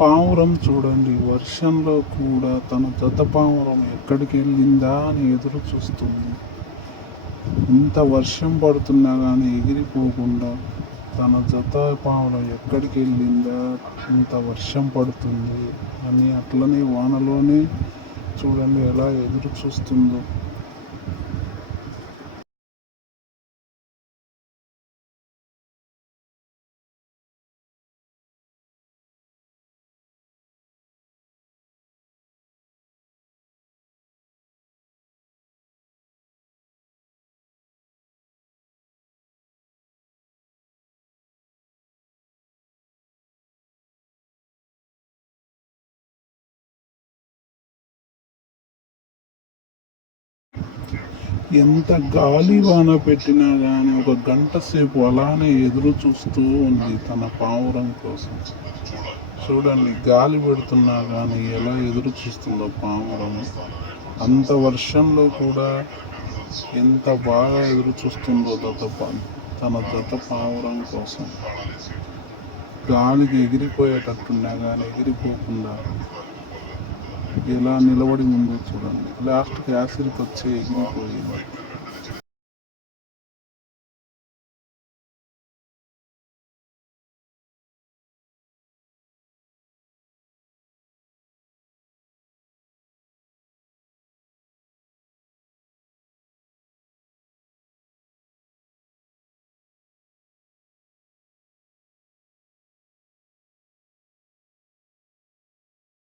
పావురం చూడండి, వర్షంలో కూడా తన జత పావురం ఎక్కడికి వెళ్ళిందా అని ఎదురు చూస్తుంది. ఇంత వర్షం పడుతున్నా కానీ ఎగిరిపోకుండా తన జత పావురం ఎక్కడికి వెళ్ళిందా, ఇంత వర్షం పడుతుంది అని అట్లనే వానలోనే చూడండి ఎలా ఎదురు చూస్తుందో. ఎంత గాలి వాన పెట్టినా కానీ ఒక గంట సేపు అలానే ఎదురు చూస్తూ ఉంది తన పావురం కోసం. చూడండి, గాలి పెడుతున్నా కానీ ఎలా ఎదురు చూస్తుందో పావురం. అంత వర్షంలో కూడా ఎంత బాగా ఎదురు చూస్తుందో తన జత పావురం కోసం. గాలికి ఎగిరిపోయేటట్టున్నా కానీ ఎగిరిపోకుండా ఎలా నిలబడి ఉందో చూడండి. లాస్ట్కి యాసిడ్కి వచ్చి ఎగిరిపోయింది.